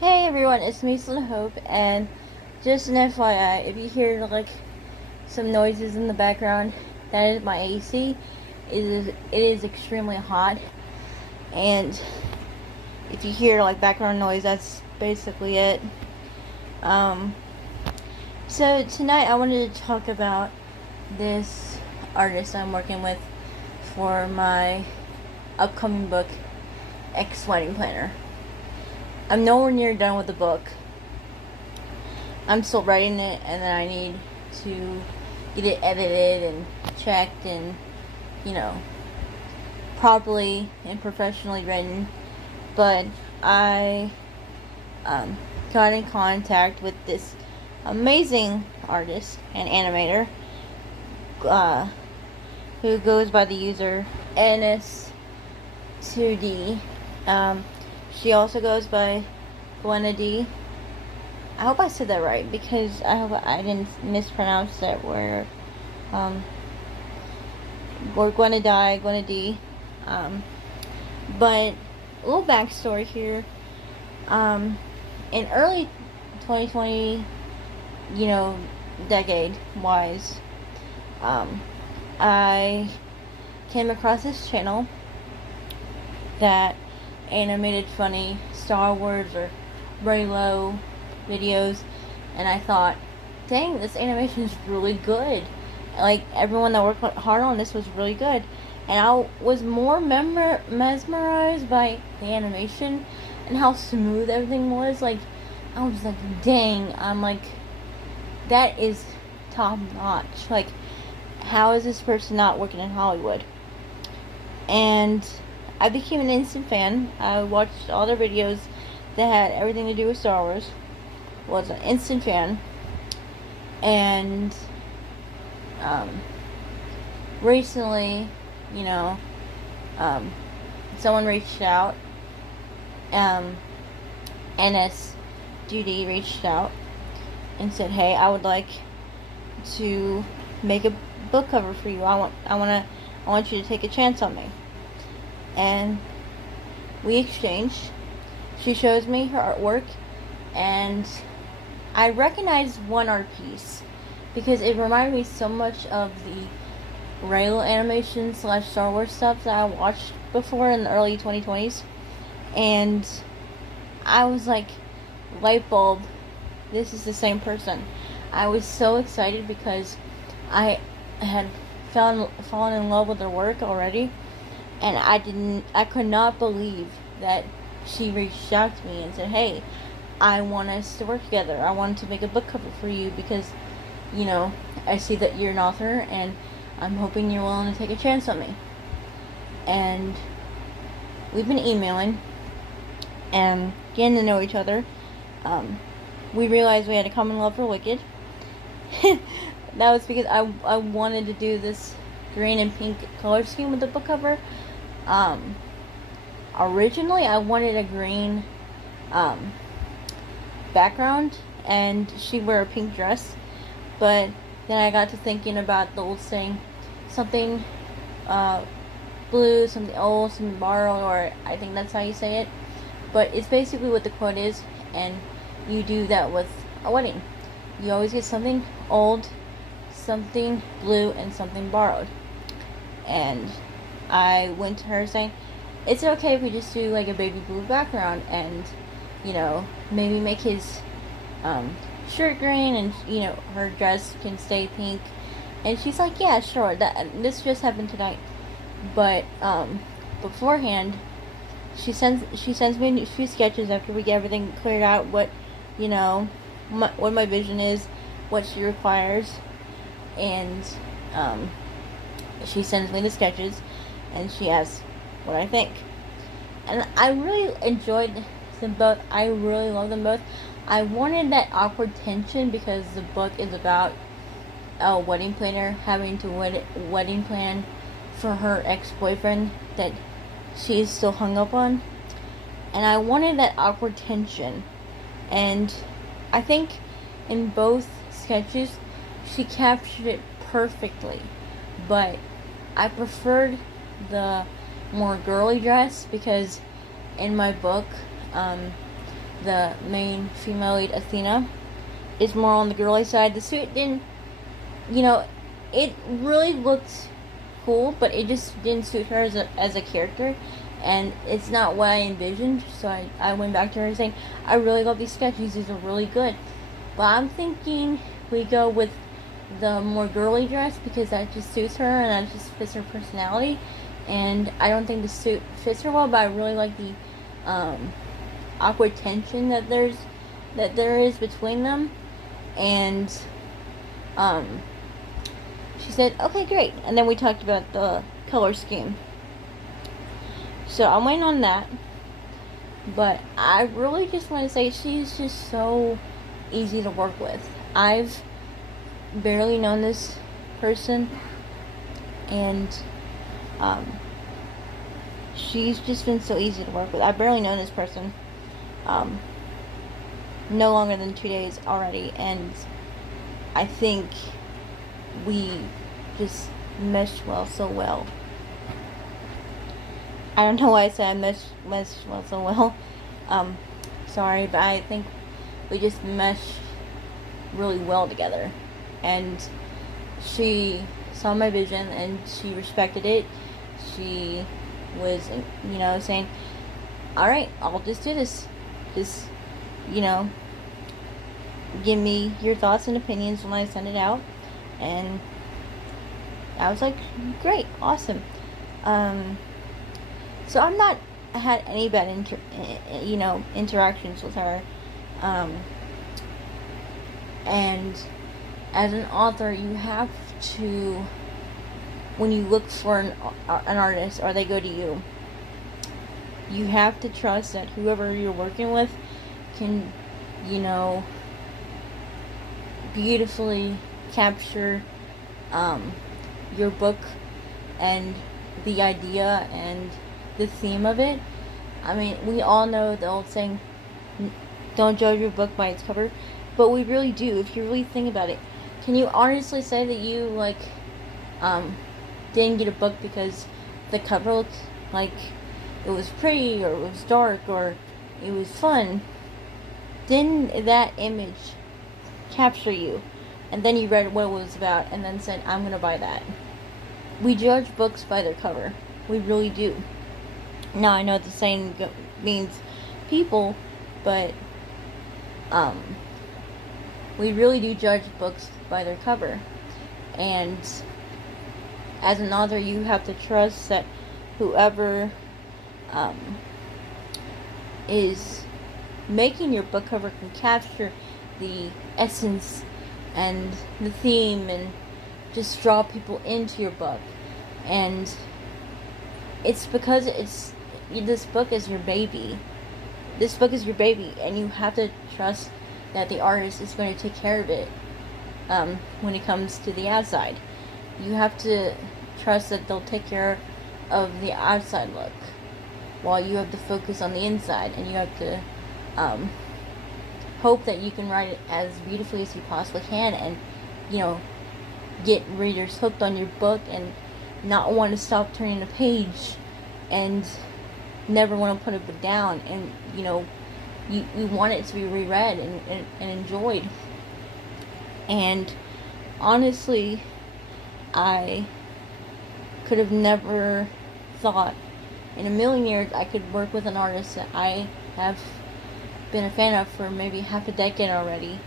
Hey everyone, it's me, Slim Hope, and just an FYI, if you hear like some noises in the background, that is my AC. It is extremely hot, and if you hear like background noise, that's basically it. Um, so tonight I wanted to talk about this artist I'm working with for my upcoming book, X Wedding Planner. I'm nowhere near done with the book. I'm still writing it, and then I need to get it edited and checked and, properly and professionally written. But I got in contact with this amazing artist and animator who goes by the user NS2D. She also goes by Gwenna D. I hope I said that right, because I hope I didn't mispronounce that word. Or Gwenna D. But a little backstory here. In early 2020, decade-wise, I came across this channel that animated funny Star Wars or Reupload videos, and I thought, dang, this animation is really good. Like, everyone that worked hard on this was really good, and I was more mesmerized by the animation and how smooth everything was. Like, I was like, dang, I'm like, that is top notch. Like, how is this person not working in Hollywood? And I became an instant fan. I watched all their videos that had everything to do with Star Wars. Was an instant fan. And recently, someone reached out. NS Judy reached out and said, "Hey, I would like to make a book cover for you. I want you to take a chance on me." And we exchanged. She shows me her artwork, and I recognized one art piece because it reminded me so much of the Raylo animation / Star Wars stuff that I watched before in the early 2020s. And I was like, light bulb, this is the same person. I was so excited because I had fallen in love with her work already. And I could not believe that she reached out to me and said, "Hey, I want us to work together. I want to make a book cover for you because, I see that you're an author and I'm hoping you're willing to take a chance on me." And we've been emailing and getting to know each other. We realized we had a common love for Wicked. That was because I wanted to do this green and pink color scheme with the book cover. Originally I wanted a green background and she'd wear a pink dress, but then I got to thinking about the old saying, something blue, something old, something borrowed, or I think that's how you say it, but it's basically what the quote is, and you do that with a wedding. You always get something old, something blue, and something borrowed. And I went to her saying, "It's okay if we just do like a baby blue background and, maybe make his shirt green and, her dress can stay pink." And she's like, "Yeah, sure, this just happened tonight." But beforehand, she sends me a few sketches after we get everything cleared out, what my vision is, what she requires, and she sends me the sketches, and she asks what I think. And I really enjoyed them both. I really love them both. I wanted that awkward tension because the book is about a wedding planner having to wedding plan for her ex-boyfriend that she is still hung up on. And I wanted that awkward tension. And I think in both sketches she captured it perfectly. But I preferred the more girly dress because in my book, the main female lead, Athena, is more on the girly side. The suit didn't, it really looked cool, but it just didn't suit her as a character, and it's not what I envisioned. So I went back to her saying, I really love these sketches, these are really good, but I'm thinking we go with the more girly dress because that just suits her and that just fits her personality. And I don't think the suit fits her well, but I really like the awkward tension that there is between them. And she said, okay, great. And then we talked about the color scheme. So I went on that. But I really just want to say she's just so easy to work with. I've barely known this person, and she's just been so easy to work with. I've barely known this person no longer than 2 days already, and I think we just meshed so well. I don't know why I said I meshed so well. Sorry, but I think we just meshed really well together. And she saw my vision and she respected it. She was, saying, alright, I'll just do this. Just, give me your thoughts and opinions when I send it out. And I was like, great, awesome. So I'm not had any bad interactions with her. And as an author, you have to, when you look for an artist or they go to you, you have to trust that whoever you're working with can, beautifully capture your book and the idea and the theme of it. I mean, we all know the old saying, don't judge your book by its cover, but we really do. If you really think about it, can you honestly say that you didn't get a book because the cover looked like it was pretty, or it was dark, or it was fun? Didn't that image capture you? And then you read what it was about and then said, I'm gonna buy that. We judge books by their cover. We really do. Now, I know the saying means people, but we really do judge books by their cover. And as an author, you have to trust that whoever is making your book cover can capture the essence and the theme and just draw people into your book. And it's because this book is your baby. This book is your baby, and you have to trust that the artist is going to take care of it when it comes to the outside. You have to trust that they'll take care of the outside look while you have to focus on the inside, and you have to hope that you can write it as beautifully as you possibly can, and get readers hooked on your book and not want to stop turning a page and never want to put it down, and you want it to be reread and enjoyed. And honestly, I could have never thought in a million years I could work with an artist that I have been a fan of for maybe half a decade already.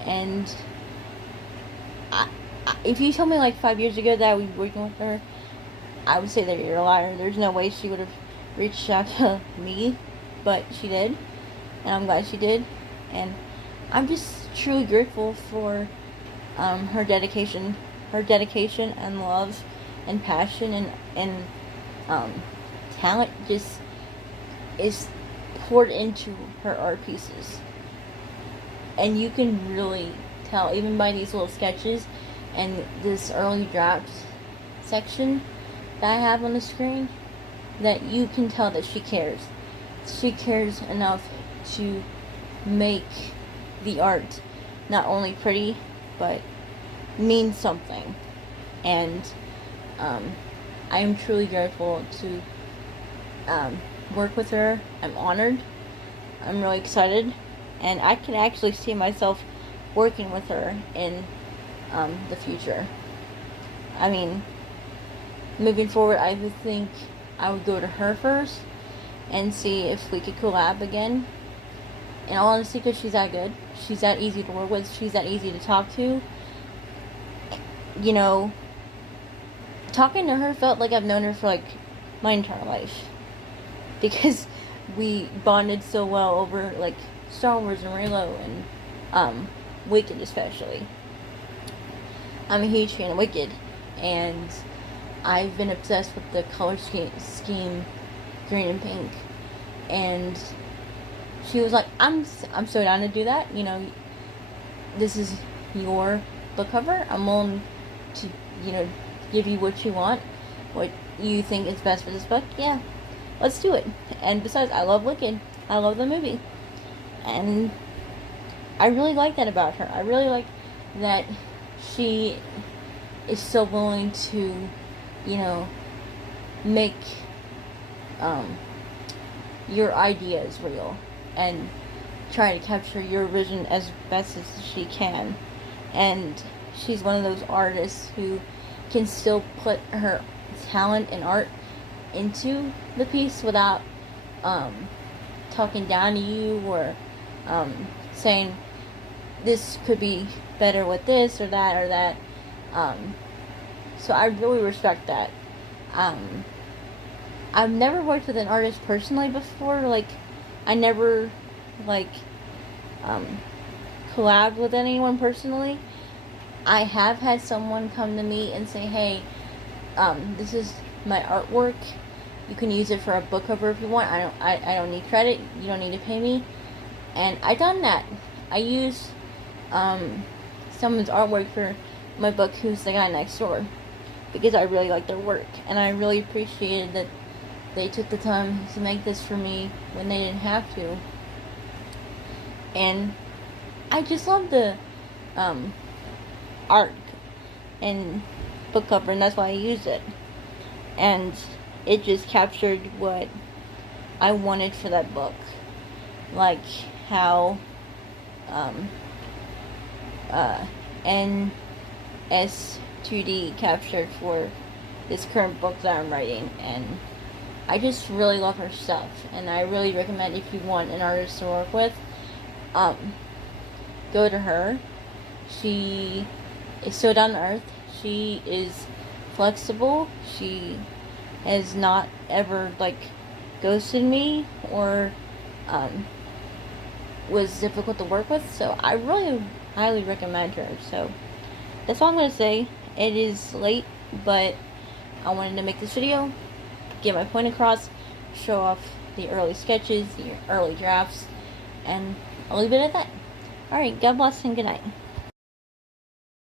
And if you told me 5 years ago that I would be working with her, I would say that you're a liar. There's no way she would have reached out to me, but she did, and I'm glad she did. And I'm just truly grateful for her dedication and love and passion and talent just is poured into her art pieces. And you can really tell, even by these little sketches and this early drafts section that I have on the screen, that you can tell that she cares. She cares enough to make the art not only pretty, but mean something. And I am truly grateful to work with her. I'm honored, I'm really excited, and I can actually see myself working with her in the future. I mean, moving forward, I would think I would go to her first and see if we could collab again. In all honesty, because she's that good. She's that easy to work with. She's that easy to talk to. You know, talking to her felt like I've known her for like my entire life. Because we bonded so well over like Star Wars and Reupload and Wicked especially. I'm a huge fan of Wicked, and I've been obsessed with the color scheme green and pink, and she was like, I'm so down to do that, you know, this is your book cover, I'm willing to, you know, give you what you want, what you think is best for this book, yeah, let's do it. And besides, I love Wicked, I love the movie, and I really like that about her. I really like that she is so willing to, you know, make your ideas real and try to capture your vision as best as she can. And she's one of those artists who can still put her talent and art into the piece without talking down to you or saying this could be better with this or that or that. So I really respect that. I've never worked with an artist personally before. Like, I never, like, collabed with anyone personally. I have had someone come to me and say, hey, this is my artwork. You can use it for a book cover if you want. I don't need credit. You don't need to pay me. And I done that. I used someone's artwork for my book, Who's the Guy Next Door, because I really like their work, and I really appreciated that they took the time to make this for me when they didn't have to. And I just love the art and book cover, and that's why I used it. And it just captured what I wanted for that book, like how NS2D captured for this current book that I'm writing. And I just really love her stuff, and I really recommend, if you want an artist to work with, go to her. She is so down to earth. She is flexible. She has not ever like ghosted me or was difficult to work with, so I really highly recommend her. So that's all I'm going to say. It is late, but I wanted to make this video, get my point across, show off the early sketches, the early drafts, and I'll leave it at that. Alright, God bless and good night.